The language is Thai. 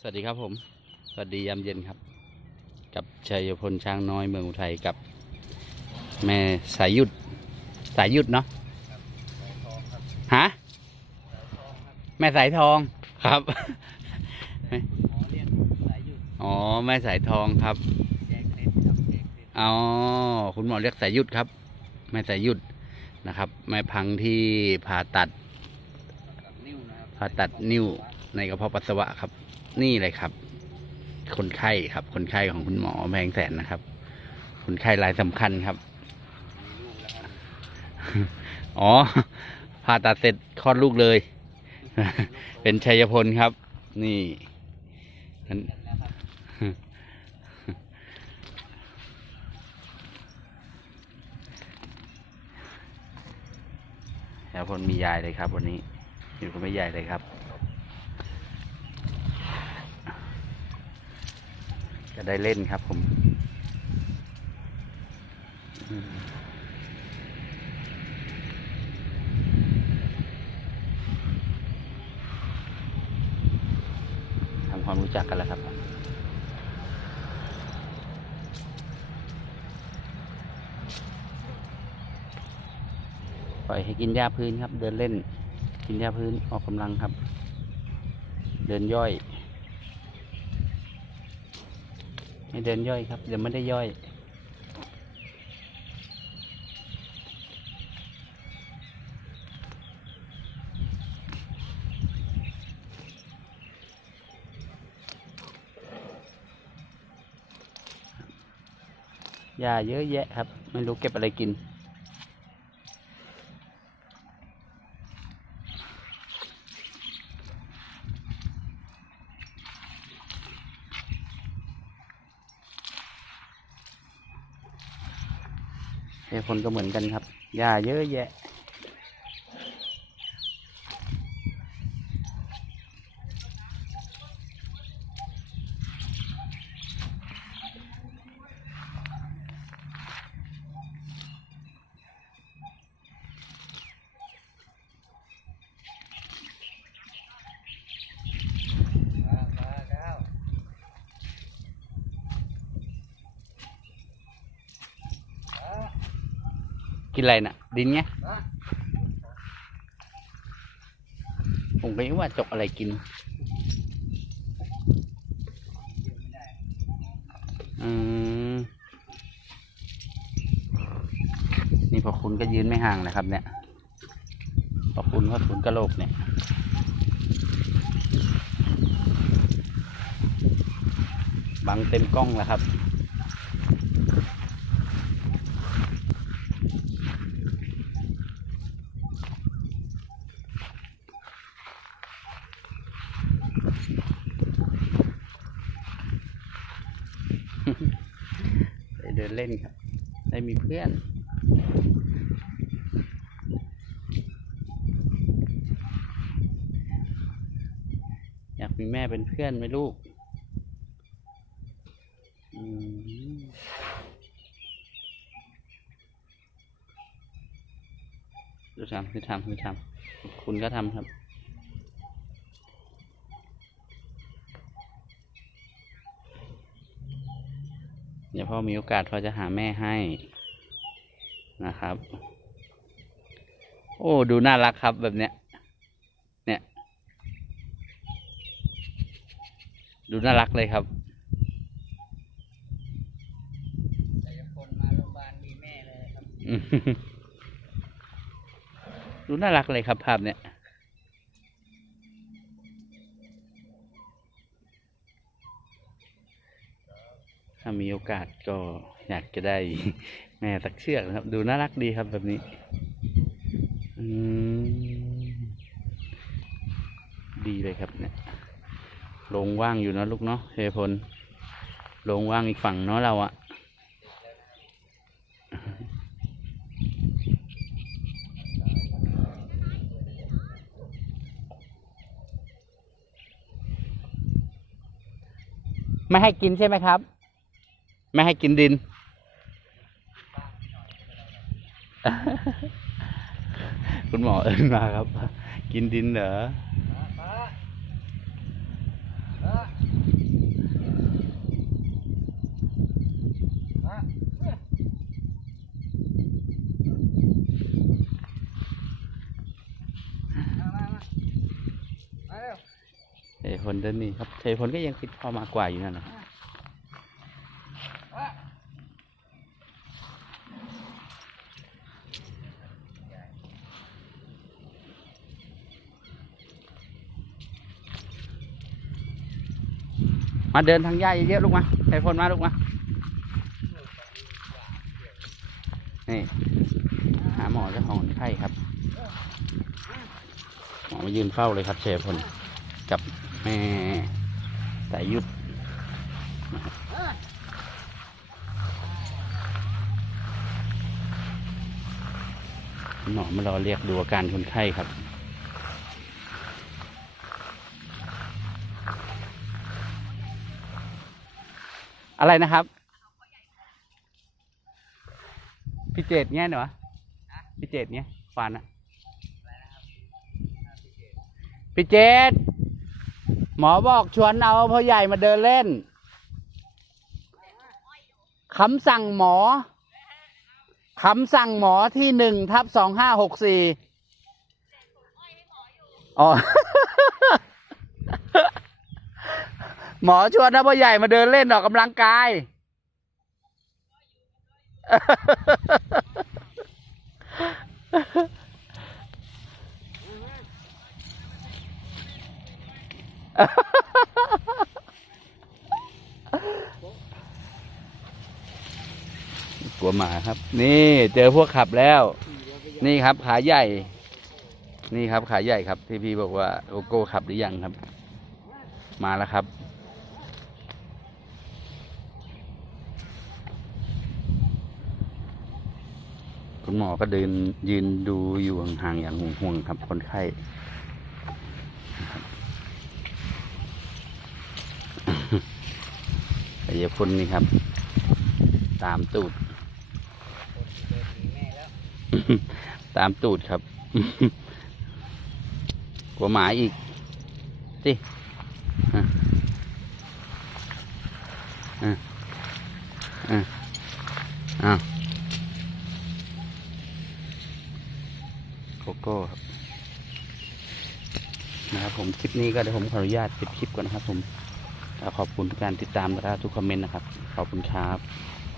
สวัสดีครับผม สวัสดียามเย็นครับ กับชัยพลช้างน้อยเมืองอุทัยกับ แม่สายหยุด สายหยุดเนาะฮะแม่สายทองครับอ๋อแม่สายทองครับอ๋อคุณหมอเรียกสายหยุดครับ แม่สายหยุดนะครับ แม่พังที่ผ่าตัดผ่าตัดนิ้วในกระเพาะปัสสาวะครับ นี่เลยครับ คนไข้ครับ คนไข้ของคุณหมอแพงแสนนะครับ คนไข้รายสำคัญครับ อ๋อผ่าตัดเสร็จคลอดลูกเลย เป็นชัยพลครับ นี่นั่นนะครับชัยพลมียายเลยครับ วันนี้อยู่กับแม่ยายเลยครับ จะได้เล่นครับผมทำความรู้จักกันแล้วครับปล่อยให้กินหญ้าพื้นครับ เดินเล่น กินหญ้าพื้นออกกำลังครับ เดินย่อย ให้เดินย่อยครับ เดี๋ยวไม่ได้ย่อยหญ้าเยอะแยะครับ ไม่รู้เก็บอะไรกิน เฮ้คนก็เหมือนกันครับหญ้าเยอะแยะ มามาเก้า กินอะไรน่ะ ดินไงมาผมก็ยังว่าจกอะไรกินอืมนี่พอคุณก็ยืนไม่ห่างนะครับ เนี่ยพอคุณก็คุณกระโหลกเนี่ยบังเต็มกล้องแล้วครับ นเล่นครับ ได้มีเพื่อนอยากมีแม่เป็นเพื่อนไหมลูกอืมดูทำดูทำดูทำคุณก็ทำครับ เดี๋ยวพ่อมีโอกาสพ่อจะหาแม่ให้นะครับ โอ้ดูน่ารักครับแบบเนี้ย เนี่ย ดูน่ารักเลยครับชัยพลมาโรงพยาบาลมีแม่เลยครับอืมดูน่ารักเลยครับภาพเนี่ยามีโอกาสก็อยากจะได้แม่สักเชือกนะครับ ดูน่ารักดีครับแบบนี้ดีเลยครับเนี่ยโรงว่างอยู่นะลูกเนาะเฮพลโรงว่างอีกฝั่งเนาะเราอะไม่ให้กินใช่ไหมครับ ไม่ให้กินดิน คุณหมอเอิญมาครับ กินดินเหรอเอพนเดินนี่ครับเทพนก็ยังติดพอมากกว่าอยู่นั่นนะ มาเดินทางหญ้าเยอะๆลูกมาชัยพลมาลูกมา นี่ หาหมอเจ้าของคนไข้ครับ หมอมายืนเฝ้าเลยครับเชฟพลกับแม่สายยุทธนะครับหมอมารอเรียกดูอาการคนไข้ครับ อะไรนะครับ พี่เจดเงี้ยเหรอพี่เจดเงี้ยฟานอะพี่เจดหมอบอกชวนเอาพ่อใหญ่มาเดินเล่นคำสั่งหมอคำสั่งหมอที่หนึ่งทับสองห้าหกสี่อ๋อ หมอชวนนะพ่อใหญ่มาเดินเล่นออกกำลังกาย กลัวหมาครับ นี่เจอพวกขับแล้ว นี่ครับขาใหญ่ นี่ครับขาใหญ่ครับที่พี่บอกว่าโลโก้ขับหรือยังครับ มาแล้วครับ คุณหมอก็เดินยืนดูอยู่ห่างๆอย่างห่วงๆครับคนไข้นะครับแต่ยาพ่นนี่ครับ ตามตูด ตามตูดครับ กลัวหมาอีกสิอะอะอะอ้าว โกโก้ครับนะครับผมคลิปนี้ก็เดี๋ยวผมขออนุญาตปิดคลิปก่อนนะครับผมขอบคุณการติดตามและทุกคอมเมนต์นะครับ ขอบคุณครับ